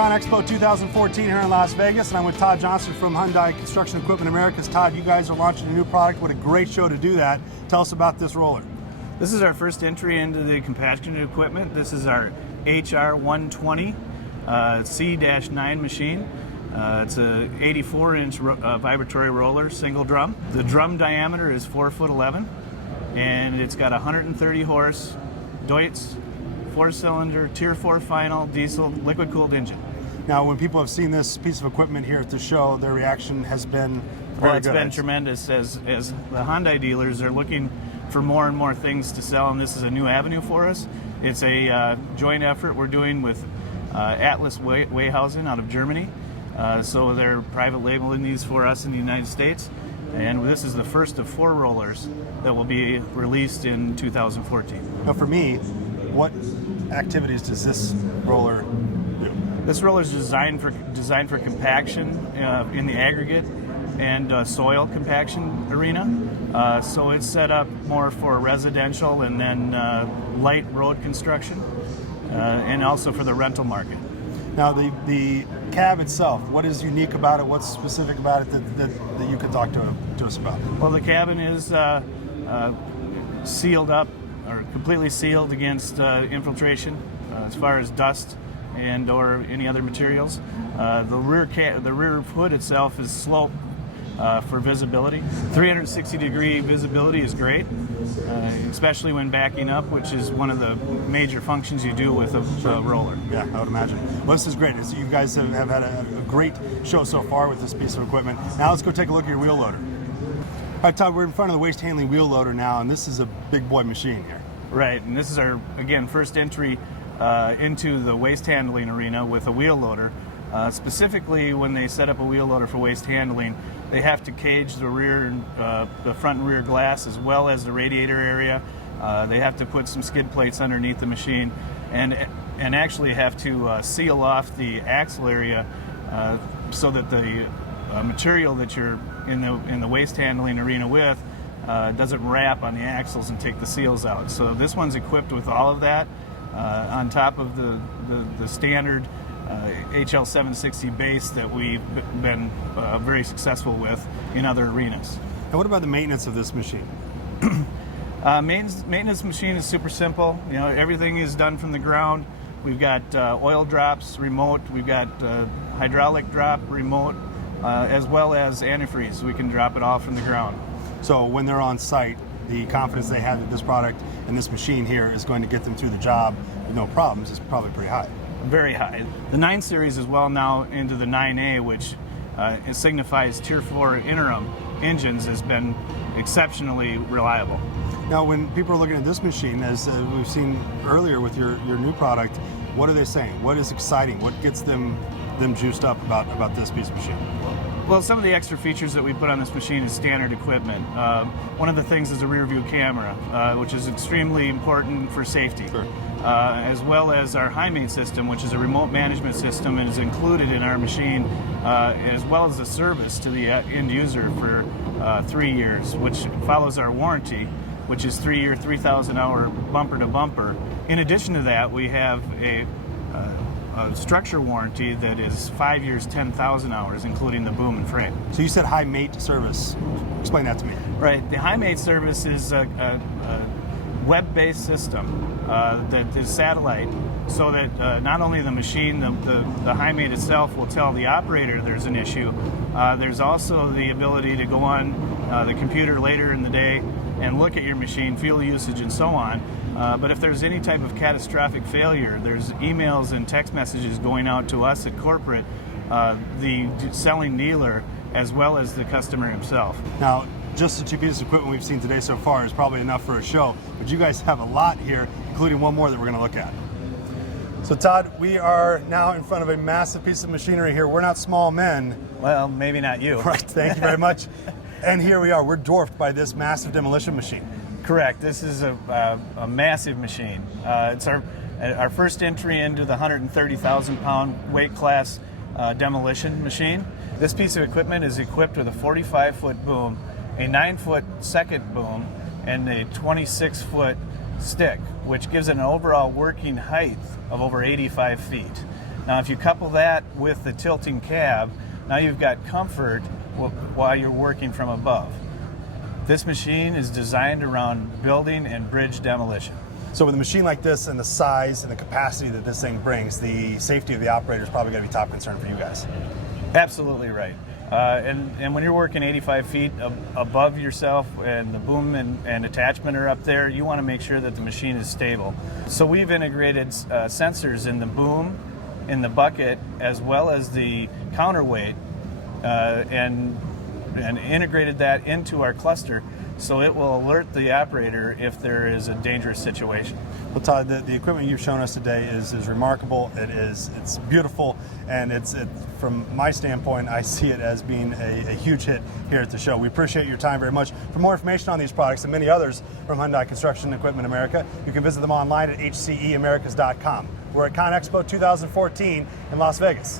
Con Expo 2014 here in Las Vegas, and I'm with Todd Johnson from Hyundai Construction Equipment Americas. Todd, you guys are launching a new product. What a great show to do that. Tell us about this roller. This is our first entry into the compassionate equipment. This is our HR120 C-9 machine. It's a 84-inch vibratory roller, single drum. The drum diameter is 4'11", and it's got 130 horse, Deutz, 4-cylinder, Tier 4 final, diesel, liquid-cooled engine. Now, when people have seen this piece of equipment here at the show, their reaction has been very It's good. been tremendous as the Hyundai dealers are looking for more and more things to sell, and this is a new avenue for us. It's a joint effort we're doing with Atlas Weyhausen out of Germany. So they're private labeling these for us in the United States. And this is the first of 4 rollers that will be released in 2014. Now, for me, what activities does this roller do? This roller is designed for compaction in the aggregate and soil compaction arena. So it's set up more for residential and then light road construction, and also for the rental market. Now, the cab itself, what is unique about it? What's specific about it that you could talk to us about? Well, the cabin is sealed up, or completely sealed against infiltration as far as dust and or any other materials. The rear hood itself is sloped for visibility. 360-degree visibility is great, especially when backing up, which is one of the major functions you do with a roller. Yeah, I would imagine. Well, this is great. You guys have had a great show so far with this piece of equipment. Now let's go take a look at your wheel loader. All right, Todd, we're in front of the waste handling wheel loader now, and this is a big boy machine here. Right, and this is our, again, first entry into the waste handling arena with a wheel loader. Specifically, when they set up a wheel loader for waste handling, they have to cage the front and rear glass as well as the radiator area. They have to put some skid plates underneath the machine, and actually have to seal off the axle area so that the material that you're in the waste handling arena with doesn't wrap on the axles and take the seals out. So this one's equipped with all of that on top of the standard HL760 base that we've been very successful with in other arenas. And what about the maintenance of this machine? Maintenance machine is super simple. You know, everything is done from the ground. We've got oil drops remote. We've got hydraulic drop remote, as well as antifreeze. We can drop it all from the ground. So when they're on site, the confidence they have that this product and this machine here is going to get them through the job with no problems is probably pretty high. Very high. The 9 Series is well now into the 9A, which it signifies Tier 4 interim engines, has been exceptionally reliable. Now, when people are looking at this machine, as we've seen earlier with your new product, what are they saying? What is exciting? What gets them juiced up about this piece of machine? Well, some of the extra features that we put on this machine is standard equipment. One of the things is a rear view camera, which is extremely important for safety. Sure. As well as our HiMate system, which is a remote management system and is included in our machine, as well as a service to the end user for 3 years, which follows our warranty, which is 3-year, 3,000-hour bumper to bumper. In addition to that, we have a structure warranty that is 5 years, 10,000 hours, including the boom and frame. So you said HiMate service. Explain that to me. Right. The HiMate service is a web-based system that is satellite, so that not only the machine, the HiMate itself will tell the operator there's an issue. There's also the ability to go on the computer later in the day and look at your machine, fuel usage, and so on. But if there's any type of catastrophic failure, there's emails and text messages going out to us at corporate, the selling dealer, as well as the customer himself. Now, just the 2 pieces of equipment we've seen today so far is probably enough for a show, but you guys have a lot here, including one more that we're going to look at. So Todd, we are now in front of a massive piece of machinery here. We're not small men. Well, maybe not you. Right, thank you very much. And here we are, we're dwarfed by this massive demolition machine. Correct, this is a massive machine. It's our first entry into the 130,000 pound weight class demolition machine. This piece of equipment is equipped with a 45-foot boom, a 9-foot second boom, and a 26-foot stick, which gives it an overall working height of over 85 feet. Now, if you couple that with the tilting cab, now you've got comfort while you're working from above. This machine is designed around building and bridge demolition. So with a machine like this and the size and the capacity that this thing brings, the safety of the operator is probably going to be top concern for you guys. Absolutely right. And when you're working 85 feet above yourself and the boom and attachment are up there, you want to make sure that the machine is stable. So we've integrated sensors in the boom, in the bucket, as well as the counterweight, and integrated that into our cluster, so it will alert the operator if there is a dangerous situation. Well, Todd, the equipment you've shown us today is remarkable. It's beautiful, and it's from my standpoint, I see it as being a huge hit here at the show. We appreciate your time very much. For more information on these products and many others from Hyundai Construction Equipment America, you can visit them online at hceamericas.com. We're at ConExpo 2014 in Las Vegas.